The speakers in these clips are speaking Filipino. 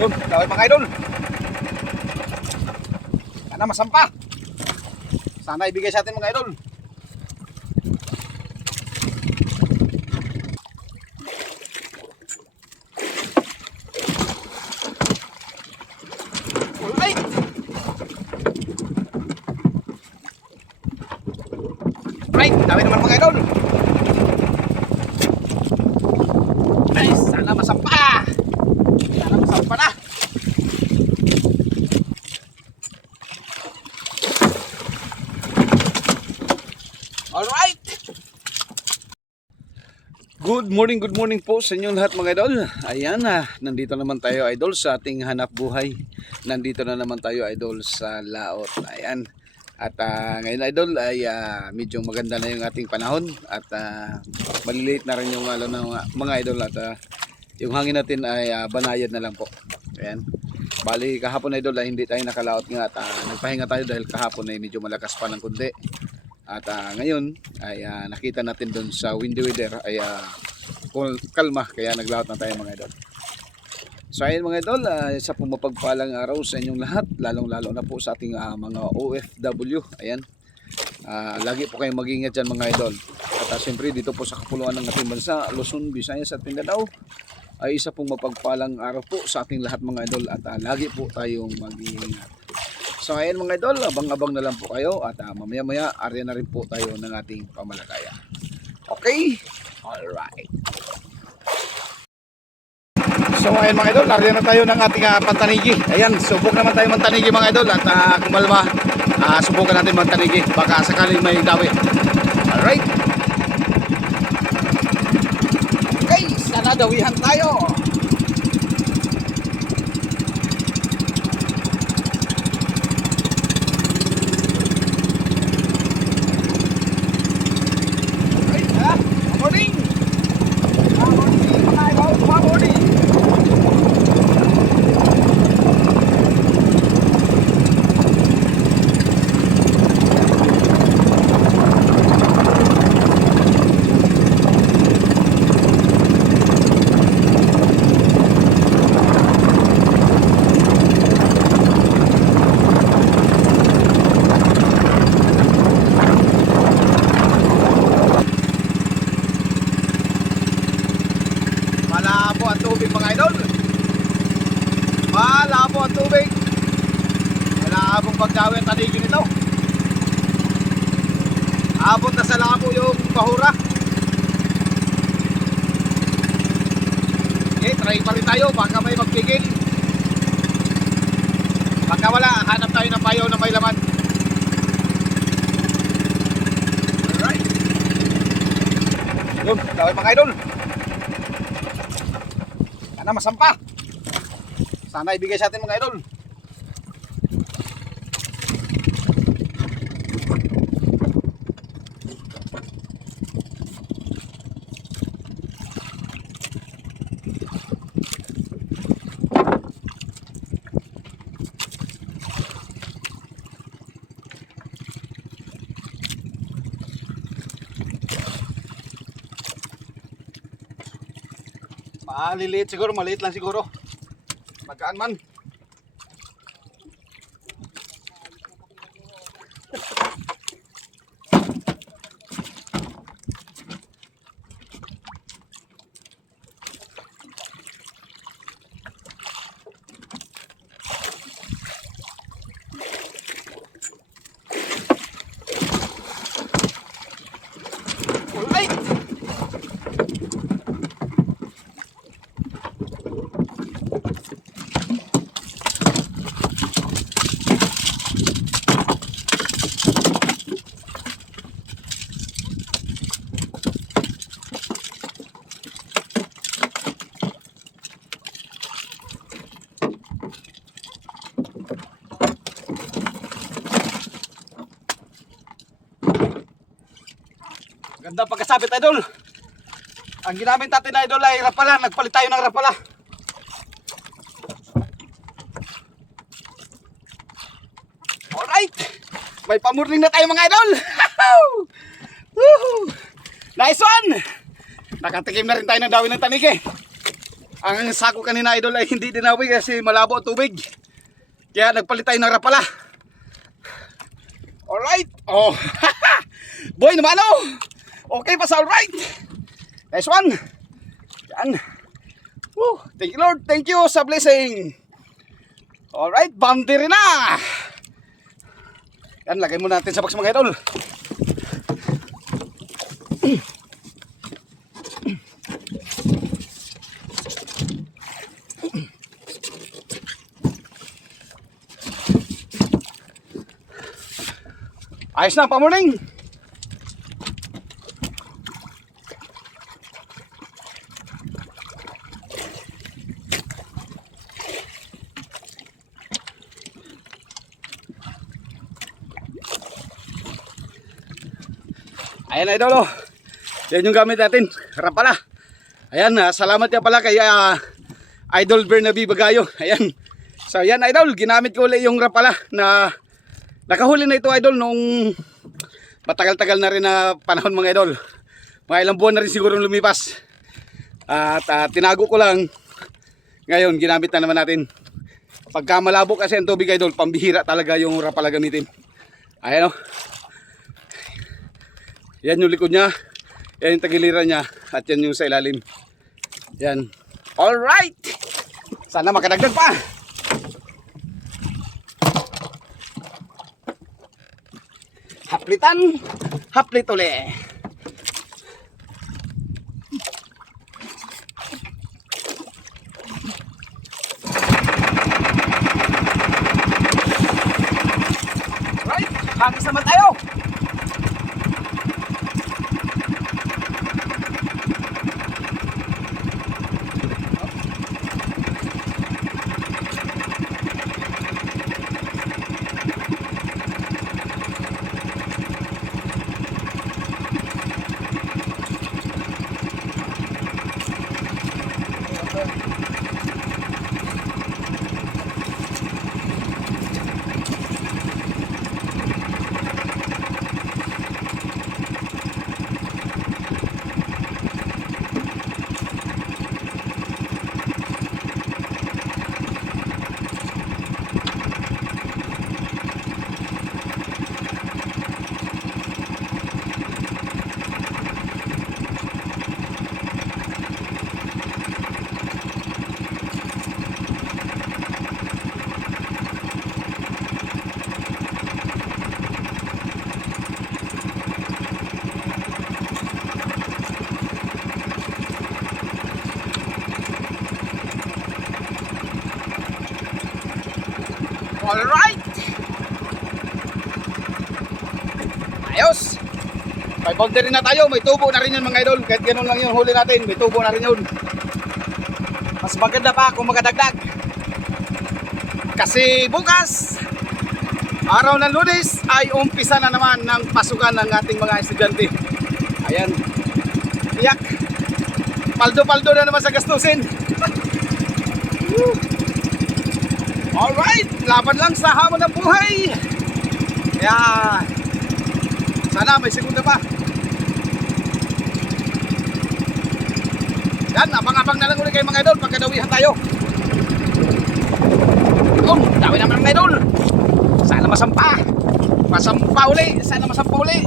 Yun, gawin mga idol. Sana masampa. Sana ibigay sa atin mga idol. Alright. Right, dami naman mga idol. Ay, sana masampa. Sana masampa na. Alright. Good morning po sa inyong lahat mga idol. Ayan na, nandito naman tayo idol sa ating hanap buhay. Nandito na naman tayo idol sa laot. Ayan. At ngayon idol ay medyo maganda na yung ating panahon. At maliliit na rin yung mga idol. At yung hangin natin ay banayad na lang po. Ayan. Bali kahapon idol ay hindi tayo nakalaot nga. At nagpahinga tayo dahil kahapon ay medyo malakas pa ng kunti. At ngayon ay nakita natin doon sa windy weather ay kalma, kaya naglaot na tayo mga idol. So ayun mga idol, isa pong mapagpalang araw sa inyong lahat, lalong lalo na po sa ating mga OFW. Ayan, lagi po kayong mag-ingat dyan mga idol. At siyempre dito po sa kapuluan ng ating bansa, Luzon, Visayas at Mindanao, ay isa pong mapagpalang araw po sa ating lahat mga idol. At lagi po tayong mag-iingat. So ngayon mga idol, abang-abang na lang po kayo at mamaya-maya arya na rin po tayo ng ating pamalakaya. Okay? Alright. So ngayon mga idol, arya na tayo ng ating pantanigi. Ayan, subok naman tayo mantanigi mga idol. At kumalma, subukan natin mantanigi. Baka sakaling may dawi. Alright. Okay, sana dawihan tayo. Malabo ang tubig mga idol. Malabo ang tubig. Malabong pagdawi ang tanigi nito. Abot na sa labo yung bahura. Okay, try pa rin tayo. Baka may magpigil. Baka wala, hanap tayo ng bayaw na may laman. Alright. Yun, gawin mga idol. Sana masampa. Sana ibigay sa atin mga idol. Maliliit siguro, maliit lang siguro. Magkaan man. Alright. Ganda pagkasabit idol. Ang ginamit natin idol ay rapala. Nagpalit tayo ng rapala. Alright. May pamurning na tayo mga idol. Nice one. Nakatikim na rin tayo ng dawin ng tanigi. Ang sako kanina idol ay hindi dinawi kasi malabo ang tubig. Kaya nagpalit tayo ng rapala. Alright. Oh. Boy naman oh. Okay pa sa alright. Nice one. Yan. Woo. Thank you Lord. Thank you sa blessing. Alright. Boundary na. Yan. Lagay mo natin sa box mga idol. Ayos na, pa-morning. Ayan na idol, oh. Yan yung gamit natin, rapala. Ayan, salamat ya pala kay Idol Bernabe Bagayo. Ayan. So yan idol, ginamit ko ulit yung rapala na nakahuli na ito idol nung matagal-tagal na rin na panahon mga idol. Mga ilang buwan na rin siguro lumipas. At tinago ko lang. Ngayon ginamit na naman natin. Pagka malabo kasi ang tubig idol, pambihira talaga yung rapala gamitin. Ayan o. Yan yung likod niya. Yan yung tagiliran niya. At yan yung sa ilalim. Yan. Alright. Sana makadagdag pa. Haplitan, haplit uli. Right, hagis naman tayo. Alright. Ayos. May boundary na tayo. May tubo na rin yun mga idol. Kahit ganun lang yung huli natin. May tubo na rin yun. Mas maganda pa kung makadagdag. Kasi bukas, araw ng Lunes, ay umpisa na naman ng pasukan ng ating mga estudyante. Ayan. Tiyak. Paldo-paldo na naman sa gastusin. Alright, laban lang sa hamon ng buhay. Kaya sana may segunda pa. Yan, abang-abang na lang ulit kayo mga idol. Pagkadawihan tayo. Yun, dawi naman mga idol. Sana masampa. Masampa uli. Sana masampa uli.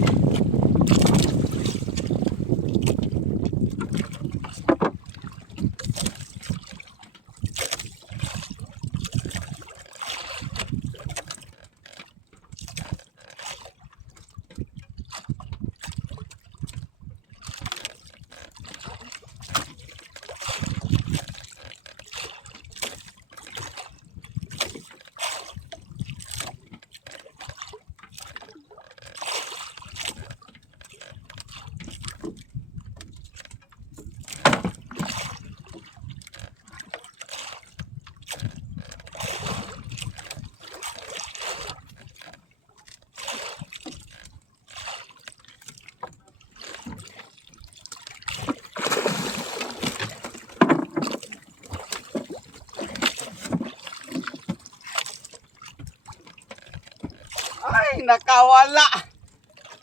Ay, nakawala.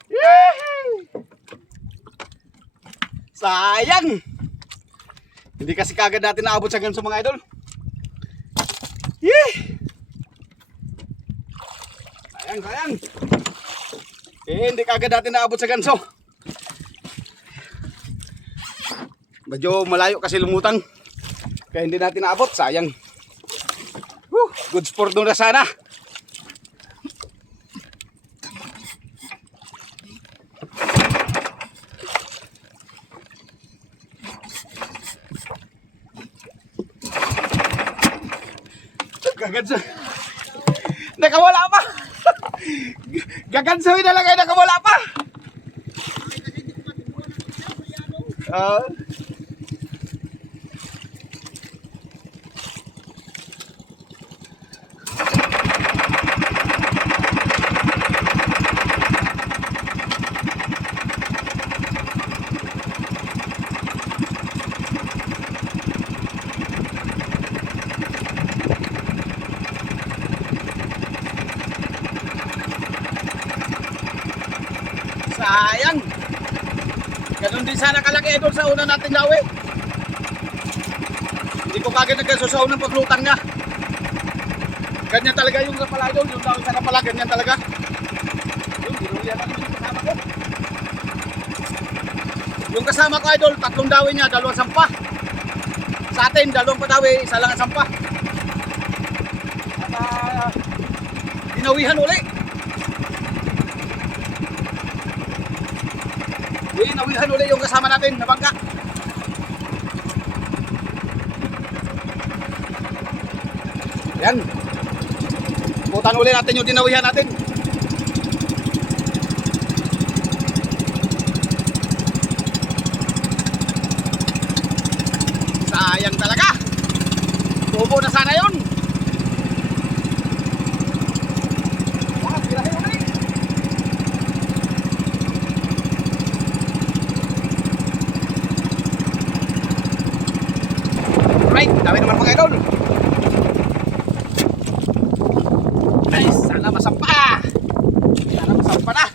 Yehey! Sayang. Hindi kasi kagad natin naabot sa ganso mga idol. Yee! Sayang, sayang. Hindi kagad natin naabot sa ganso. Medyo malayo kasi lumutang. Kaya hindi natin naabot, sayang. Good sport doon na sana. Gaganso. Nakawala pa. Gagansoy na lang ay nakawala pa. Sayang. Ganun din sana kalaki idol sa una natin daw eh. Hindi ko kagad nagkasusaw ng paglutang niya. Ganyan talaga yung kapala idol. Yung daw sa kapala, ganyan talaga. Yung dinulian natin yung kasama ko. Yung kasama ko idol, 3 dawi niya, 2 sampa. Sa atin, 2 padawi, 1 lang ang sampa. At dinawihan uli. Nawihan uli yung kasama natin na bangka. Yan. Butan uli natin yung dinawihan natin. Sayang talaga. Tubo na sana yun. Dami naman mga idol. Ay, sana masampa. Sana masampa na.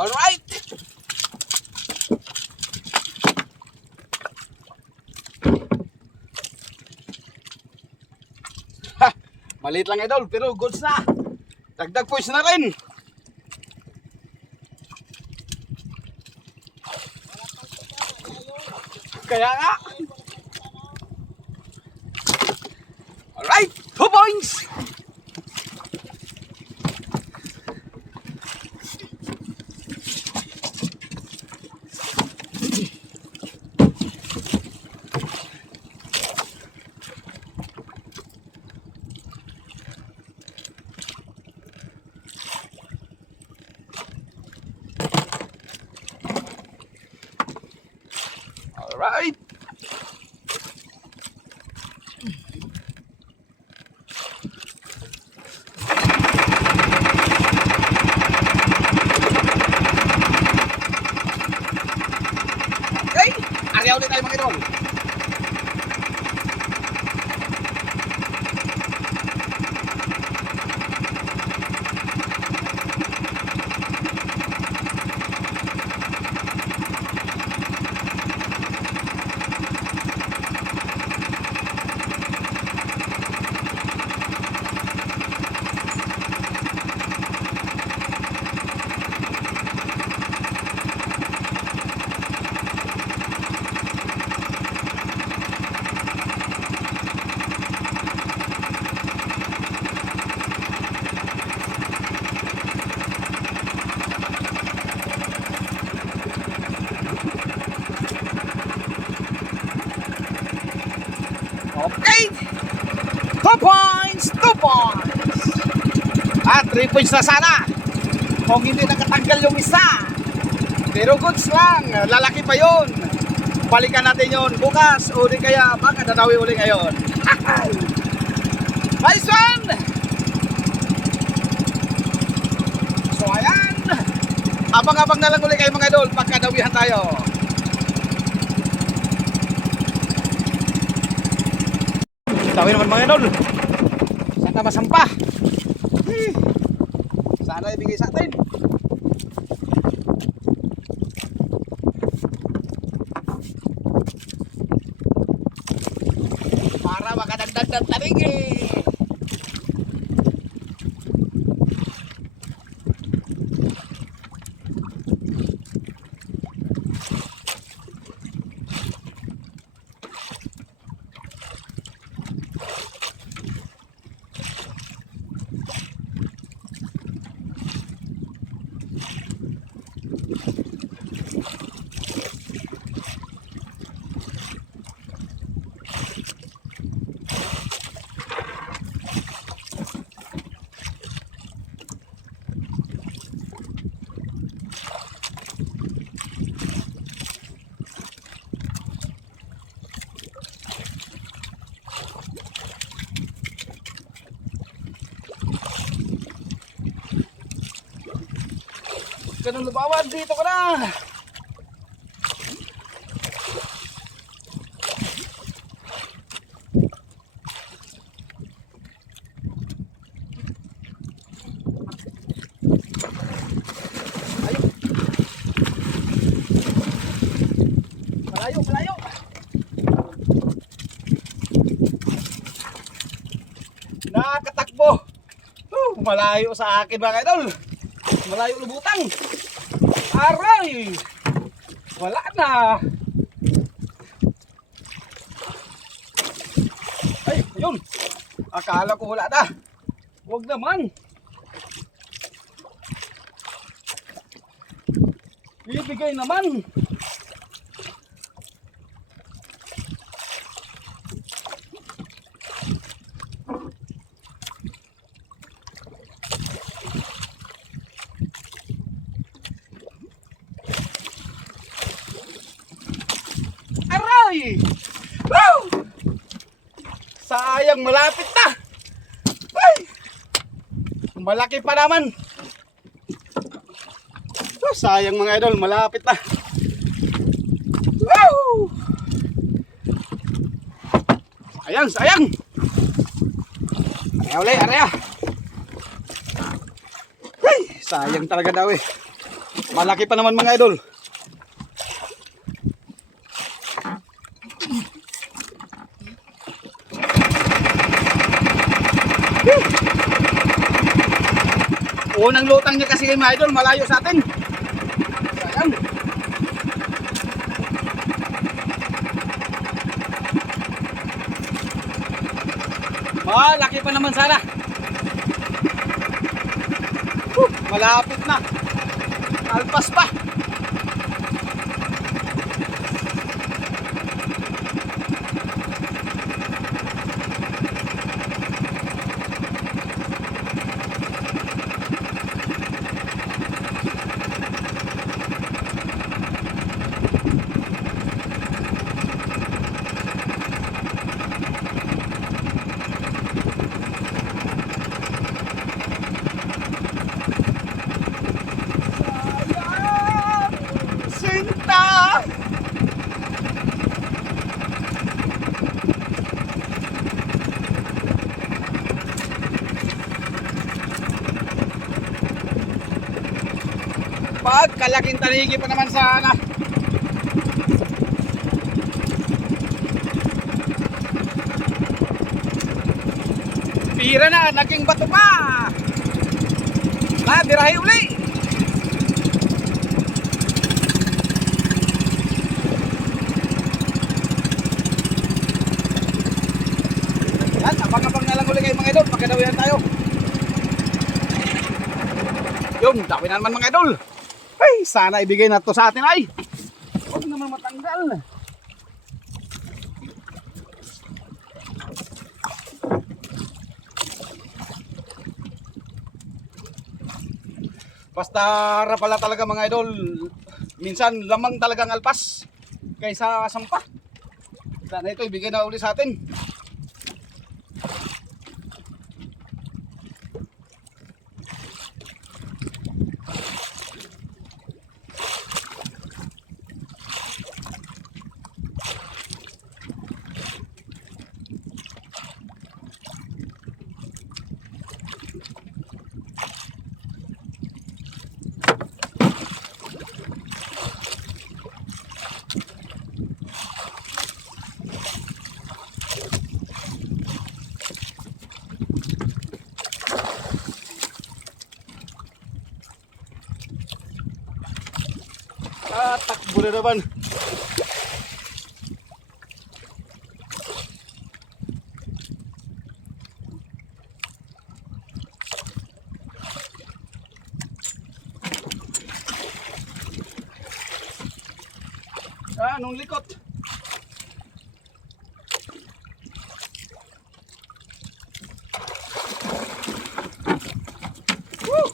Alright. Ha, maliit lang idol pero goods na. Dagdag poise na rin. Kaya nga. Alright, 2 points. Alright. 2 points, 2 points. At 3 points na sana. Kung hindi nakatanggal yung isa. Pero goods lang, lalaki pa yon. Balikan natin yon bukas o di kaya baka dadawi uli ngayon. Nice one! So ayan, abang-abang na lang uli kayo mga idol pagkadawihan tayo. Dawi naman mga idol. Sana masampa. Sana ibigay sa atin. Para makadagdag ng taring eh. Ganun lubawan, dito ka na. Malayo, malayo. Nakatakbo. Malayo sa akin mga idol. Malayo lubutang. Aray! Wala na. Ay, ayun. Akala ko wala na. Huwag naman. Ibigay naman. Woo! Sayang, malapit na. Ay! Malaki pa naman. Sayang mga idol, malapit na. Woo! Sayang, sayang. Area ulit, area. Ay, sayang talaga daw eh. Malaki pa naman mga idol. Unang lutang niya kasi mga idol, malayo sa atin. Sayang. Malaki pa naman sana. Malapit na. Alpas pa. Pagkalaking tanigi pa naman sana. Pira na, naging bato pa. Dirahi uli. Yan, abang-abang na lang uli kayo mga idol. Pagkadawihan tayo. Yun, dami na naman mga idol. Ay, sana ibigay na to sa atin ay. Huwag naman matanggal. Pastara pala talaga mga idol. Minsan lamang talagang alpas kaysa sampa. Sana ito ibigay na uli sa atin. Takbo na naman. Anong likot? Woo!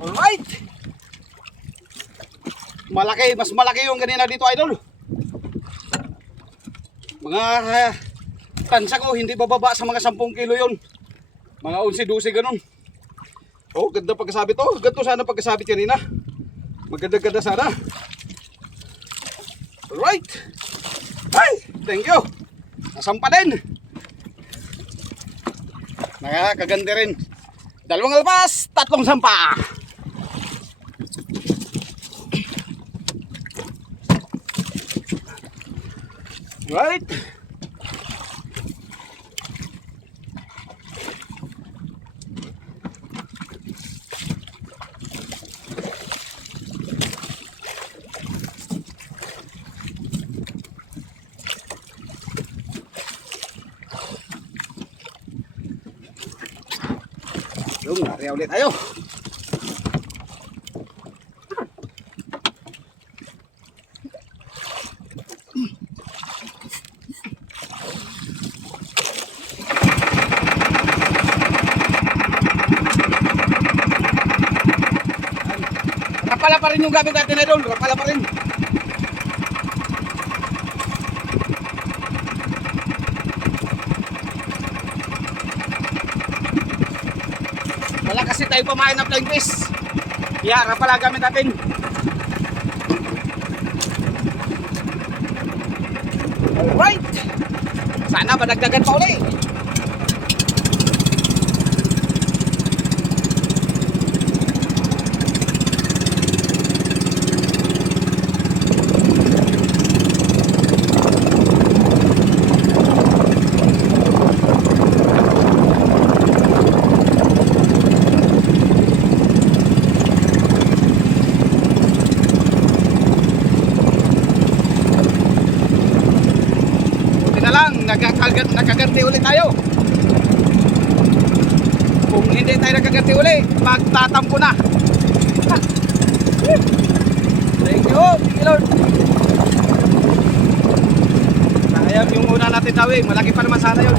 Alright. Malaki, mas malaki yung kanina dito idol. Mga tansa ko hindi bababa sa mga 10 kilo yon. Mga 11-12 ganun. Oh, ganda pagkasabit to. Ganito sana pagkasabit kanina. Maganda-ganda sana. Alright. Ay, thank you. Nasampa din. Nakakaganda rin. 2 alpas, 3 sampa. Right. Yung area ulit tayo. Rapala pa rin yung gamit natin idol. Rapala pa rin. Wala kasi tayo pamain na flying fish. Kaya rapala gamit natin. Alright. Sana madagdagan pa ulit. Nakaganti ulit tayo. Kung hindi tayo nakaganti ulit, magtatampo na. Thank you, Lord. Sayang yung una natin tawing, malaki pa naman sana yun.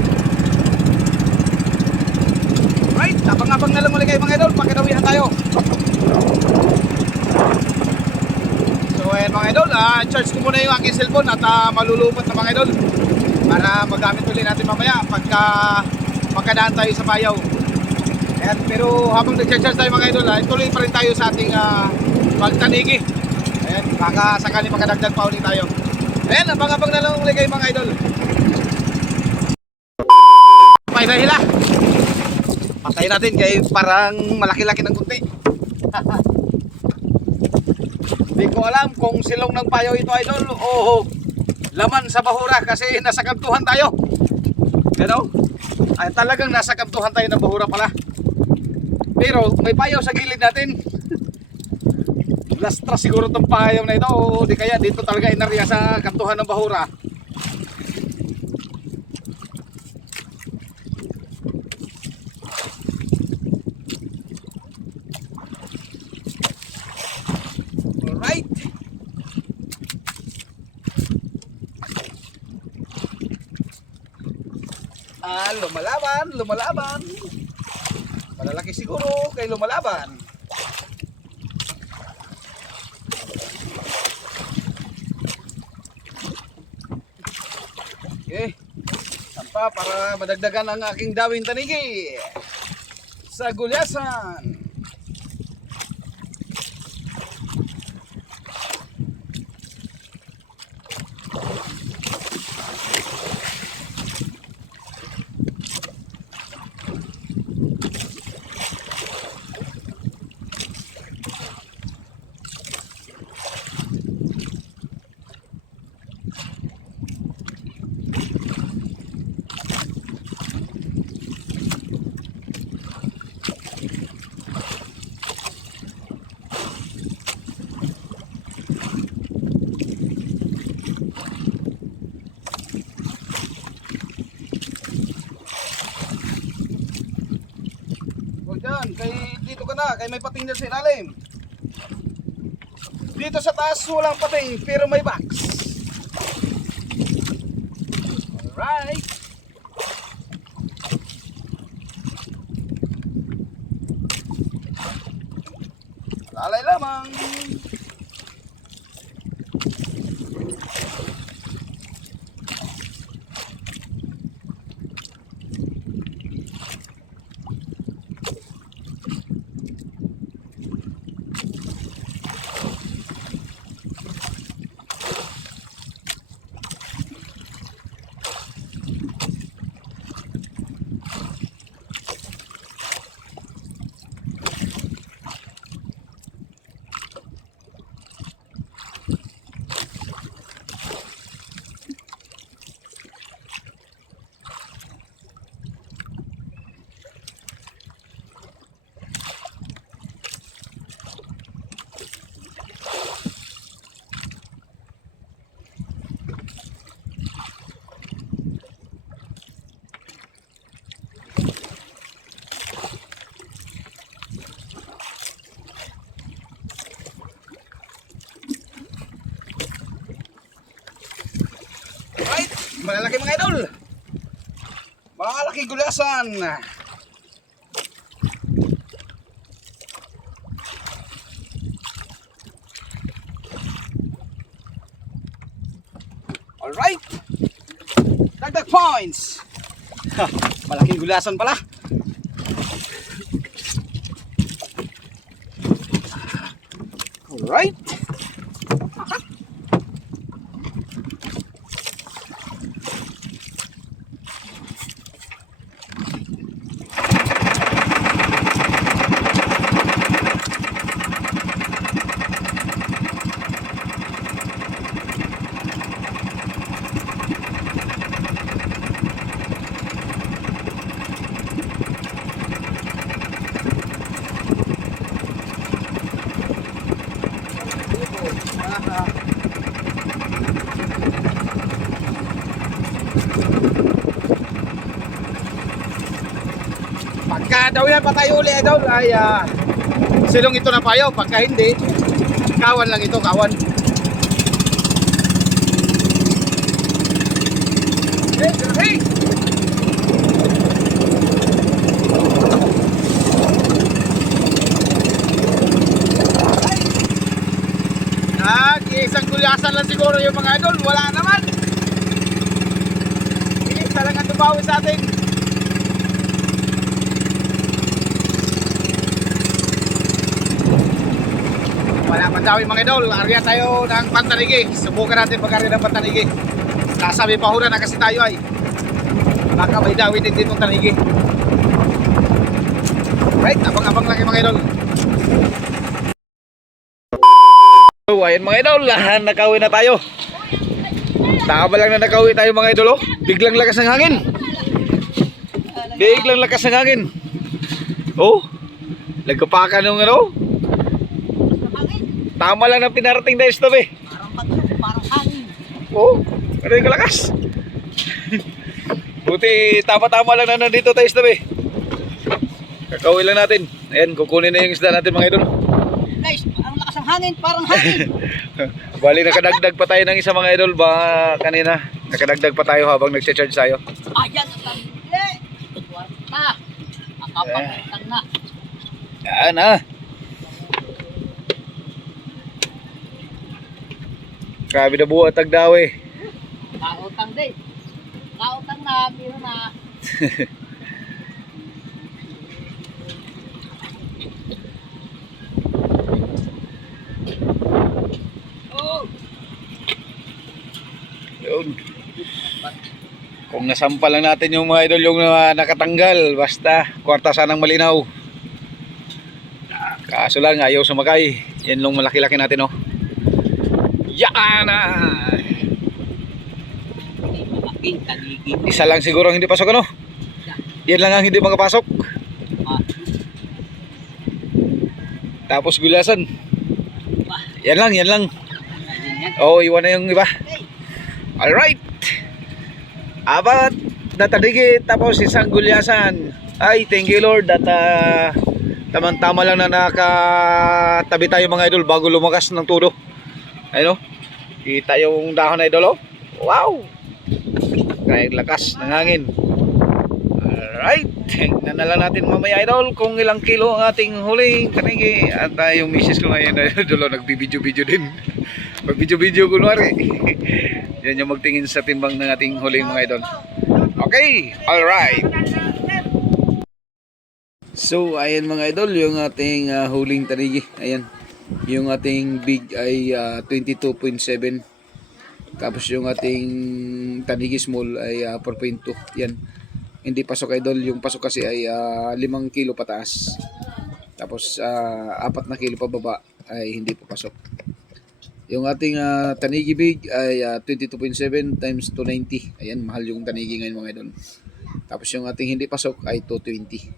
Right, abang-abang na lang ulit kayo mga idol, pakinawihan tayo. So ayan mga idol, charge ko muna yung aking cellphone at malulupat na mga idol para magamit ulit natin mamaya pagka makadaan tayo sa bayaw. Ayan, pero habang nag-charge tayo mga idol, tuloy pa rin tayo sa ating pagtanigi. Ayan, baka sakali makadagdag pa ulit tayo. Ayan, abang-abang na lang ulit kayo mga idol. Patay na hila. Patay natin kay parang malaki-laki ng kunti. Hindi ko alam kung silong ng payaw ito idol o laman sa bahura kasi nasa kantuhan tayo. Pero ay talagang nasa kantuhan tayo ng bahura pala. Pero may payaw sa gilid natin. Lastra siguro itong payaw na ito o di kaya dito talaga inarya sa kantuhan ng bahura. Alright. Lumalaban. Malalaki siguro kay lumalaban. Okay. Sampa para madagdagan ang aking dawing tanigi sa gulyasan. Yan, kay dito ka na, kay may pating dyan sa ilalim. Dito sa taas walang pating, pero may box. Alright. Lalay lamang. Right, malalaki mga idol. Malaki gulasan. Alright. Dagdag points. Ha, malaking gulasan pala. Alright. Pagka daw yan patay uli idol ay silong ito na payo. Pagka hindi, kawan lang ito, kawan. Hey! Isang gulyasan lang siguro yung mga idol, wala naman. Isa lang ang tumawi sa atin. Wala pa daw yung mga idol, arya tayo ng pantanigi. Subukan natin pag-arya ng pantanigi. Kasabi pa huna na kasi tayo ay baka may dawit din ditong tanigi. Right, abang-abang lang yung mga idol. So, ayan mga idol, nakauwi na tayo. Tama lang na nakauwi tayo mga idol. Biglang lakas ng hangin. Biglang lakas ng hangin. Oh, nagkapakan yung ano. Tama lang na pinarating na stop eh. Parang hangin. Oh, ano yung kalakas. Buti tama-tama lang na nandito tayo stop eh. Kakauwi lang natin. Ayan, kukunin na yung isda natin mga idol. Guys, ang lakas ng hangin, parang hangin. Bali, nakadagdag pa tayo ng isa mga idol ba kanina. Nakadagdag pa tayo habang nagcha-charge tayo. Ayan, ang tabi. na. Nakapagutang na. Yan ah. Grabe na buhat tagdawi. Kautang din. Kautang na, pero na. Oh, Yun. Kung nasampa lang natin yung mga idol yung nakatanggal, basta kwarta sanang malinaw. Kaso lang ayaw sumakay. Yan lang malaki-laki natin oh. Yan ah. malaking kanigi. Isa lang siguro ang hindi pasok ano. Yan lang ang hindi makapasok. Ah, Tapos gulasan. Yan lang, yan lang. ganyan. Oo, iwan na yung iba. Okay. Alright. Abat natadikit tapos isang gulyasan. Ay, thank you Lord at tamang-tama lang na nakatabi tayo mga idol bago lumakas ng todo. Ayun oh. Kita yung dahon na idol oh. Wow. Kahit lakas ng hangin. Alright. Tingnan na lang natin mamaya idol kung ilang kilo ang ating huling kanigi. At yung misis ko ngayon idol nagbibidyo-video din. Pag-video-video kunwari. Yan yung magtingin sa timbang ng ating huling mga idol. Okay, alright. So, ayan mga idol, yung ating huling tarigi. Ayan. Yung ating big ay 22.7. Tapos yung ating tanigi small ay 4.2. Yan. Hindi pasok idol. Yung pasok kasi ay 5 kilo pataas. Tapos 4 na kilo pababa ay hindi pa pasok. Yung ating tanigi big ay 22.7 times 290. Ayan, mahal yung tanigi ngayon mga idol. Tapos yung ating hindi pasok ay 220.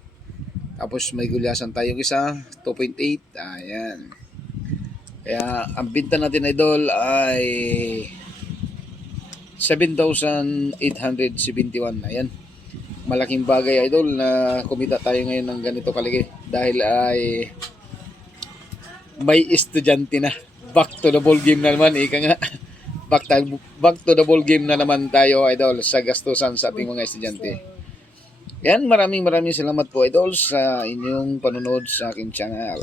Tapos may gulyasan tayong isa, 2.8. Ayan. Kaya ang binta natin idol ay 7,871. Ayan. Malaking bagay idol na kumita tayo ngayon ng ganito kalaki. Dahil ay may estudyante na. Back to the ball game na naman, ika nga. Back to the ball game na naman tayo, idol, sa gastusan sa ating mga estudyante. Yan, maraming salamat po, idol, sa inyong panonood sa aking channel.